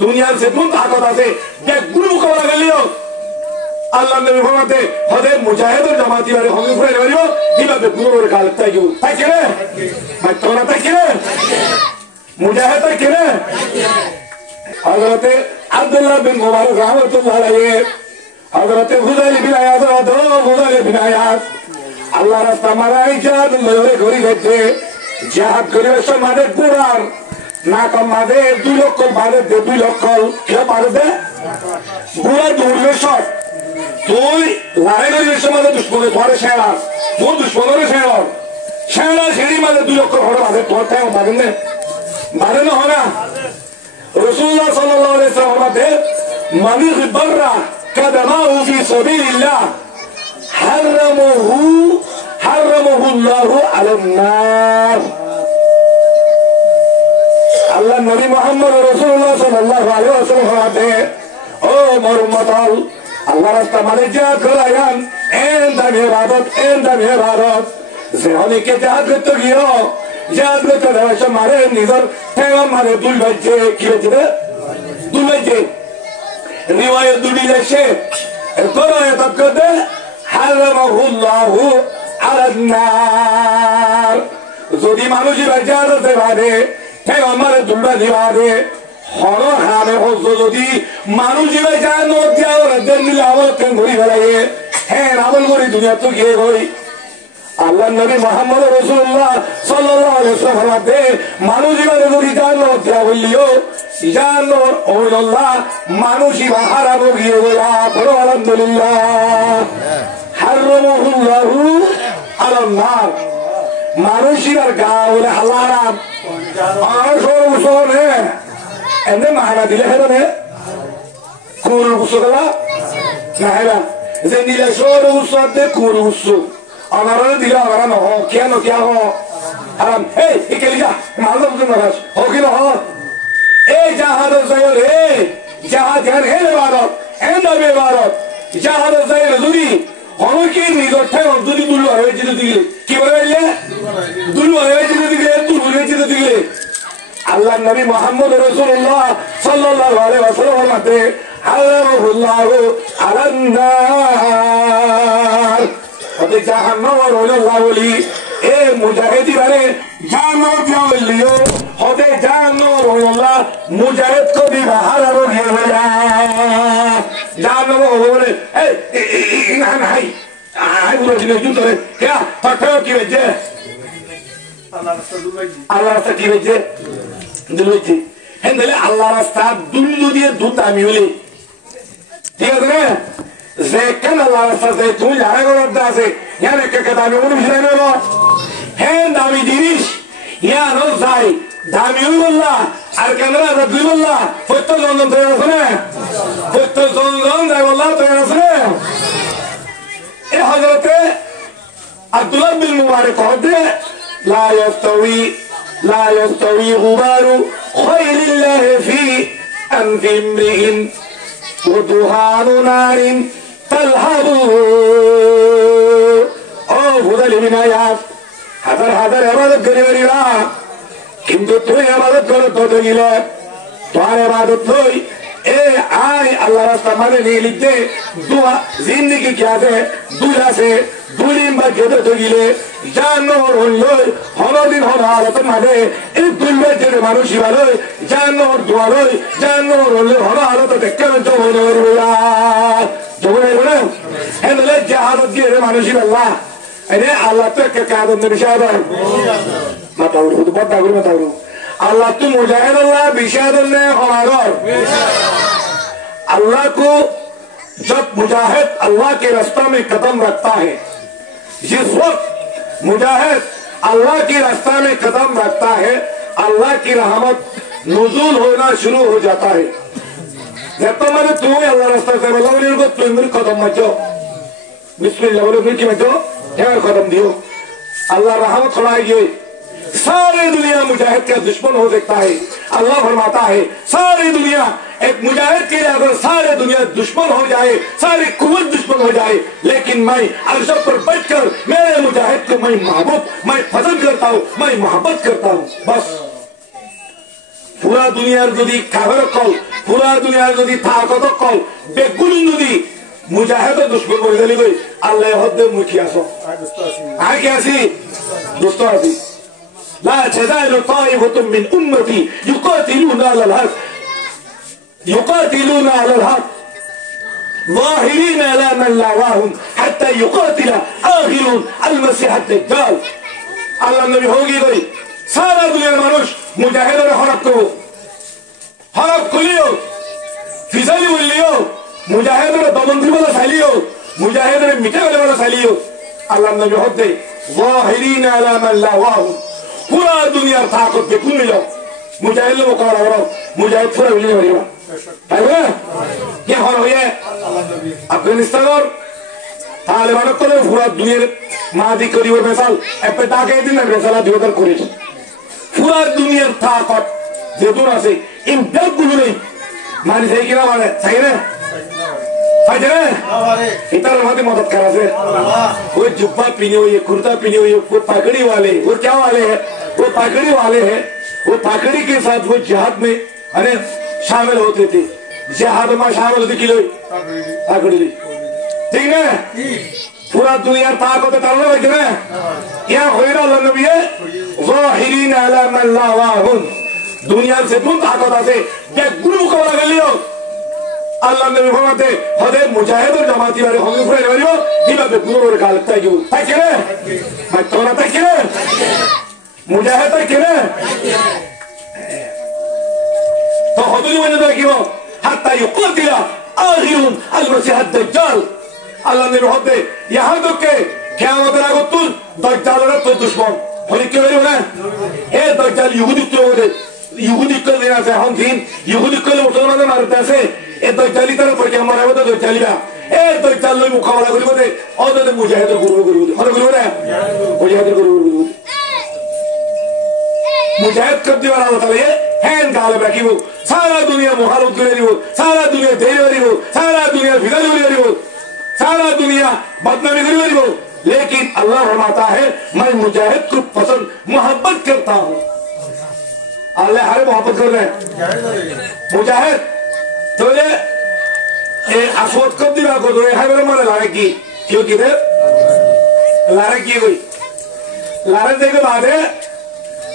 দুনিয়ার যে কোন তাকত আছে ব্যাগগুলো মোকাবেলা করলেও আল্লাহ নবী ফরমাতে হদে মুজাহিদের জামাতি বারে হঙ্গে ফুরে বারিও দিবা ব্যাগগুলো ওর গাল তাই কি তাই কেনে মাত্রা তাই কেনে মুজাহিদ তাই কেনে হযরতে আব্দুল্লাহ বিন মুবারক রাহমাতুল্লাহ আলাইহি হযরতে হুযাইল বিন আয়াদ হুযাইল বিন আয়াদ আল্লাহ রাস্তা মারাই জাদ লরে করি গেছে জিহাদ করে সমাজের পুরার না কম মাঝে 2 লক্ষ মাঝে 2 লক্ষ কে পারবে পুরা দৌড়বে সব তুই লড়াই সমাজে দুশ্মনের ঘরে সেরা তুই দুশ্মনের সেরা সেরা সেরি মাঝে 2 লক্ষ ঘরে মাঝে পড়তে মারেন না মারেন না হয় না রাসূলুল্লাহ সাল্লাল্লাহু আলাইহি ওয়াসাল্লাম মানি গবরা কাদামাহু ফি সাবিলিল্লাহ হারামাহু আল্লাহু আলান নার আল্লাহ নবী মুহাম্মদ রাসূলুল্লাহ সাল্লাল্লাহু আলাইহি ওয়াসাল্লাম বলেন ও মোর উম্মত আল্লাহ রাস্তা মানে জিহাদ করায়ান এন দামি ইবাদত যে অনেকে জিহাদ করতে গিয়ে জিহাদ করতে দেওয়া মারে নিজের ঠেঙা মারে দুই বাজে কি হয়েছে দুই বাজে রিওয়ায়াত দুটি লেখে কোরআনে তাকদে হারামাহু আল্লাহু আলান নার যদি মানুষ জিহাদ করতে পারে ঠেঙা মারে দুই বাজে পারে হর হারে হজ যদি মানুষ যায় নদিয়া মিলে আমল ঘুরি বেড়াইয়ে হ্যাঁ আমল করি দুনিয়া তো গিয়ে হই আল্লাহ নবী মুহাম্মদ রাসূলুল্লাহ সাল্লাল্লাহু আলাইহি ওয়াসাল্লাম মানুষ যদি যায় নদিয়া হইলিও জানো ওল্লাহ মানুষই হারাব গিয়ে বলা পড়ো আলহামদুলিল্লাহ হারামাহু আল্লাহু আলান নার মানুষই আর গাওলে হালারাম আর সরুসনে এনে মাহানা দিলে হেরে কুর গুসলা না হেরা যে নিলে সর গুসতে কুর গুসু অনারে দিলে অনারা নহ কেন কেন আরাম এই একেলি যা মালদা বুঝুন না হ কি নহ এই জাহাদ যাই রে জাহাদ হে ভারত এন্ড হবে ভারত জাহাদ যাই যদি অনেকে নিজের ঠাই যদি দুলু হয়ে যেতে দিলে কি বলে দুলু হয়ে যেতে দিলে দুলু হয়ে যেতে দিলে আল্লাহ নবী মুহাম্মদ রাসূলুল্লাহ সাল্লাল্লাহু আলাইহি ওয়াসাল্লাম মতে হারামাহু আল্লাহু আলান নার ওতে জাহান্নাম ওয়াল্লাহ ওলি এ মুজাহিদি বারে জাহান্নাম যাওলিও ওতে জাহান্নাম ওয়াল্লাহ মুজাহিদ কো দি হারারো হেলা জাহান্নাম ওলে এই না নাই আই বলে দিলে জুতরে কে পাঠো কি হয়েছে আল্লাহ রাস্তা কি হয়েছে দুলুজি হেন্দলে আল্লাহ রাস্তা দুলু দিয়ে দুধ আমি হলি ঠিক আছে না যে কেন আল্লাহ রাস্তা যে তুমি যারা করতে আছে ইয়ার একটা দামি কোনো বিষয় নেব হ্যাঁ দামি জিনিস ইয়ার যাই দামি বললা আর কেন দুই বললা প্রত্যেক জনজন তৈরি আছে না প্রত্যেক জনজন যাই বললা তৈরি আছে না এ হজরতে আব্দুল্লাহ বিন মুবারক হতে لا يستوي غبار خيل الله في أنف امرئ ودخان نار تلهب أو فضل بن آيات হাজার হাজার ইবাদত করে বলিরা কিন্তু তুই ইবাদত করো তো গিলে তোর ইবাদত তুই এ আয় আল্লাহ রাস্তা মানে নিয়ে লিখতে দুয়া জিন্দেগি কি আছে দুলা সে দুলিম বা যেতে তো গিলে জানোর হইল হলদিন হল হালত মাঝে এই দুলবে যে মানুষই ভালো জানোর দোয়া লই জানোর হইল হল হালত দেখতে জমে জমে বলে হ্যাঁ যে হালত দিয়ে মানুষই আল্লাহ এনে আল্লাহ তো একটা কাদন বিষয় মাতাউরু তো বড় মাতাউরু अल्लाह तो मुजाहिद अल्लाह बिशादुल ने हमारा अल्लाह को जब मुजाहिद अल्लाह के रास्ता में कदम रखता है जिस वक्त मुजाहिद अल्लाह के रास्ता में कदम रखता है अल्लाह की रहमत नुज़ूल होना शुरू हो जाता है जब तो मैंने तुम्हें अल्लाह रास्ता से बोला उनको तुम मेरे कदम मचो बिस्मिल्लाह बोलो फिर की मचो यार कदम दियो अल्लाह रहमत खुलाएगी सारी दुनिया मुजाहिद का दुश्मन हो सकता है अल्लाह फरमाता है सारी दुनिया एक मुजाहिद के लिए अगर सारे दुनिया दुश्मन हो जाए सारी कुव्वत दुश्मन हो जाए लेकिन मैं अर्श पर बैठकर मेरे मुजाहिद को मैं महबूब मैं पसंद करता हूँ मैं मोहब्बत करता हूँ बस পুরা দুনিয়ার যদি কাফের কল পুরা দুনিয়ার যদি তাকত কল বেগুন যদি মুজাহিদ দুশ্মন করে দিলি কই আল্লাহ হদ্দে মুখি আসো আর কি আসি দোস্ত আসি لا تزال طائفة من أمتي يقاتلون على الحق ظاهرين على من لاواهم حتى يقاتل آخر المسيح الدجال الله النبي होगी कोई सारा दुनिया मानुष मुजाहिदों ने हरक लियो फिजली लियो मुजाहिदों ने बमंत्री वाला सालियो मुजाहिदों ने मिटे वाला सालियो الله النبي होते ظاهرين على من لاواهم पूरा दुनिया ताकत देखूं मिलो मुजाहिद लोग कौन हो मुजाहिद पूरा मिलने वाली बात है क्या हो रही है अफगानिस्तान और तालिबान को ले पूरा दुनिया मादी करी और मिसाल एपेटा के दिन में मिसाल दिवदर करी पूरा दुनिया ताकत देखूं ना से इन दस गुरु नहीं मानी सही किना वाले सही ना अजय इतना लोगों की मदद करा से वो जुब्बा पीने हुए कुर्ता पीने हुए वो पगड़ी वाले वो क्या वाले हैं वो पगड़ी वाले हैं वो पगड़ी के साथ वो जिहाद में अरे शामिल होते थे जिहाद में शामिल होते किलो पगड़ी ठीक है पूरा दुनिया ताकत तालो है क्या क्या होएगा अल्लाह नबी है ज़ाहिरीन अला मन लावाहुम दुनिया से तुम ताकत आते क्या गुरु को लगा लियो Allah ne bifamate hode mujahid और जमाती वाले होंगे पूरे वाले हो दिमाग में गुरु और काल तक क्यों तक क्यों मैं तो ना तक क्यों मुजाहिद तक क्यों तो हदुली वजह तो क्यों हत्ता युक़तिला आखिरुन al-Masih ad-Dajjal Allah ने होते यहाँ तो के क्या मतलब आगो तुल दज्जाल ना तो दुश्मन होली क्यों नहीं होना ये दज्जाल यहूदी क्यों होते यहूदी कल देना से हम थीं यहूदी कल मुसलमान ने मारते हैं ए दज्जाली तरफ पर क्या हमारा वो तो दज्जाली बा ए दज्जाल लोग मुकाबला करी बोले और तो मुजाहिद गुरु हर गुरु है मुजाहिद गुरु मुजाहिद कब दीवाना होता है हैन गाले बैठी वो सारा दुनिया मुखालफ करे वो सारा दुनिया देरी वाली वो सारा दुनिया फिजल वाली वो सारा दुनिया बदनामी करी वाली वो लेकिन अल्लाह फरमाता है मैं मुजाहिद को पसंद मोहब्बत करता हूँ अल्लाह हर मोहब्बत कर रहे हैं मुजाहिद तो ये असवद कब दिवा को तो ये है मेरे मारे लारे की क्यों किधर लारे की कोई लारे देखे बाद है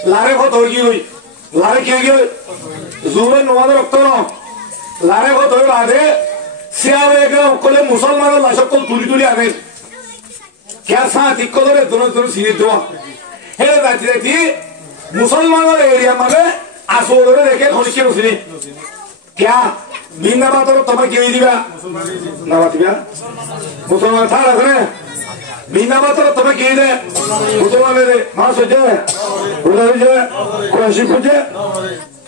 लारे को तोड़ की कोई लारे की कोई ज़ूबन नवाज़ रखते हो लारे को तोड़ बाद है सियावे के कोले मुसलमान लाशक को तुली आने क्या साथ इक्को तो रे दोनों सीने दो है रहती मुसलमान वाले एरिया में असवद रे देखे थोड़ी क्यों सीने क्या बिना बात और तब क्यों दिया ना बात दिया मुसलमान था रखने बिना बात और तब क्यों दे मुसलमान ले मां सोचे उधर जो कोशिश पूछे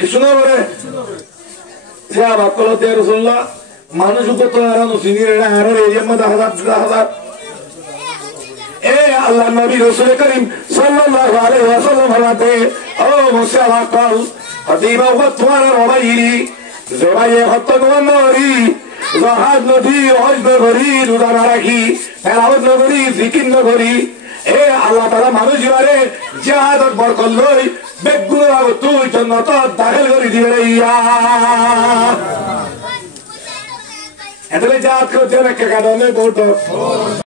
किसने बोले क्या बात करो तेरे रसूलुल्लाह मानुष को तो आरा नुसीनी रहना आरा एरिया में 10,000 ए अल्लाह नबी रसूल करीम सल्लल्लाहु अलैहि वसल्लम फरमाते ओ मुझसे वाकल अदीबा व तुम्हारा रवायरी ज़राए खत्तन व नौरी ज़हाद नदी हज नगरी रुदाना रखी फैलावत नगरी जिकिन नगरी ए अल्लाह ताला मानुष जीवारे जहाद और बरकत लोई बेगुना लागो तू जन्नत दाखिल करी दिए रहिया ऐतले जहाद को तेरे के कानों में बोल